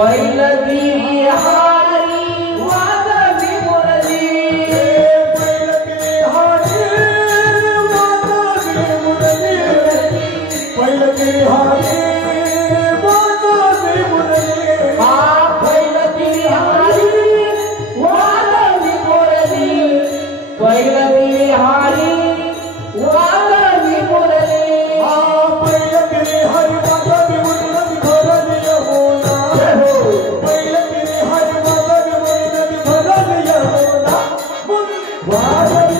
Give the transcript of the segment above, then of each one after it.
पैलगी हारी वाजवी मुरली पैलगी हारी वाजवी मुरली हा पैलगी हारी वाजवी मुरली पैलगी हारी वाजवी मुरली हा पैलगी हारी वाजवी मुरली भरली यमुना पैलगी हारी वाजवी मुरली भरली यमुना वाजवी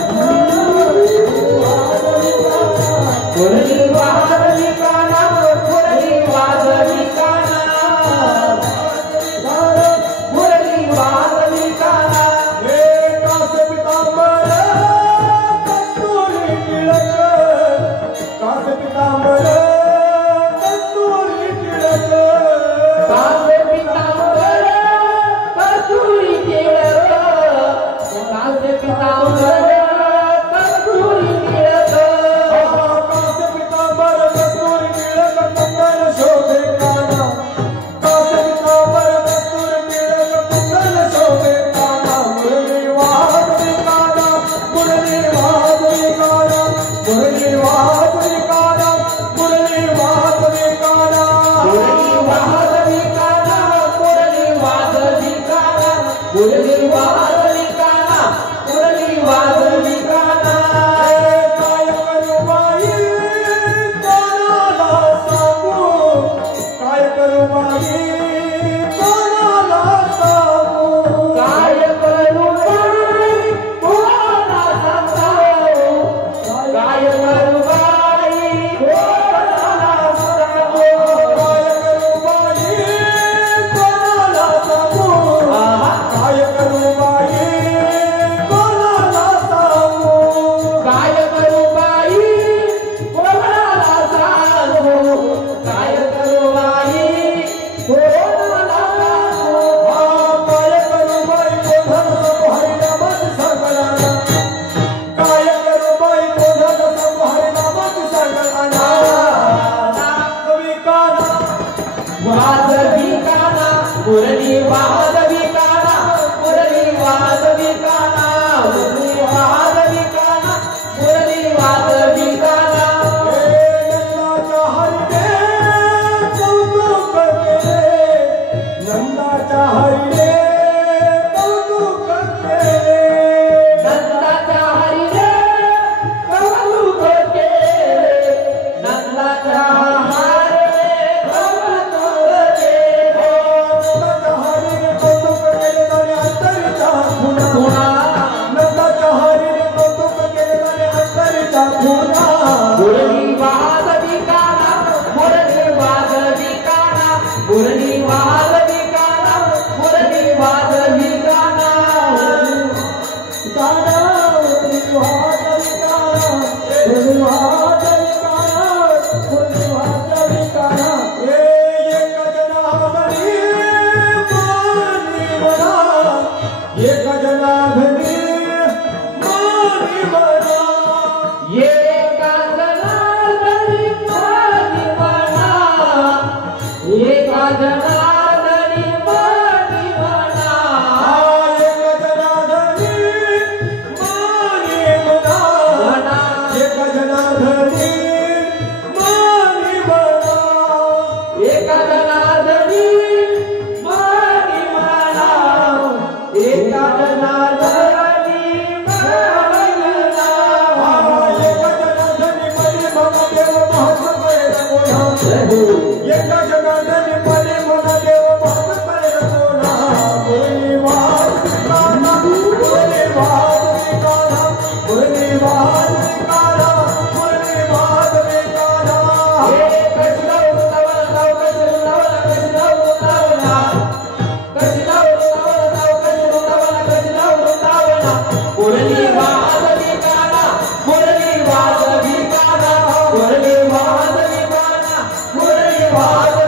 मुरली वाजवी काना मुरली वाजवी काना मुरली वाजवी काना हे कास पितांबर कस्तुरी टिळक कास पितांबर कस्तुरी टिळक कास पितांबर कस्तुरी टिळक कास पितांबर कस्तुरी टिळक कास पितांबर कस्तुरी टिळक कुंदन शोभे काना कास पितांबर कस्तुरी टिळक कुंदन शोभे काना मुरली वाजवी काना मुरली वाजवी काना मुरली वाजवी काना मुरली वाजवी काना मुरली वाजवी काना मुरली वाजवी काना मुरली वाजवी काना मुरली वाजवी काना काय करू बाई कोणाला सांगू काय करू बाई कोणाला सांगू काय करू बाई कोणाला सांगू काय करू बाई कोणाला सांगू काय करू बाई कोणाला सांगू काय करू बाई कोणाला सांगू काय करू बाई कोणाला सांगू काय करू बाई कोणाला सांगू काय करू बाई कोणा संभाळल्या मत सगळ्यांना काय करू बाई कोणा संभाळल्या मत सगळ्यांना कवी काना वाजवी काना मुरली वाजवी काना मुरली वाजवी काना मुरली वाजवी काना मुरली वाजवी काना नंदाच्या हरिणे कौतुक केले नंदाच्या हरिणे कौतुक केले नंदाच्या हरिने कौतुक केले नंदाच्या हरिने कौतुक केले नंदाच्या हरिणे कौतुक केले आणि अंतरीचा खुणा पुन्हा नंदाच्या हरिणे कौतुक केले आणि अंतरीचा खुणा मुरली वाजवी काना मुरली वाजवी काना मुरली वाजवी काना मुरली वाजवी काना काना मुरली वाजवी काना मुरली वाजवी काना मुरली वाजवी काना एक जनार्दनी मानी म्हणा एक जनार्दनी मानी म्हणा एका जनार्दनी मानी म्हणा एका जनार्दनी मानी म्हणा एक जनार्दनी मानी म्हणा एक जनार्दनी मानी म्हणा एका जनार्दनी मानी म्हणा एका जनार्दनी मानी म्हणा एक जनार्दनी मनी मम देव महत्व पैर कोणा एक जनार्दनी मनी मम देव महत्व पैर कोणा मुरली वाजवी काना मुरली वाजवी काना मुरली वाजवी काना मुरली वाजवी काना मुरली वाजवी काना मुरली वाजवी काना मुरली वाजवी काना मुरली वाजवी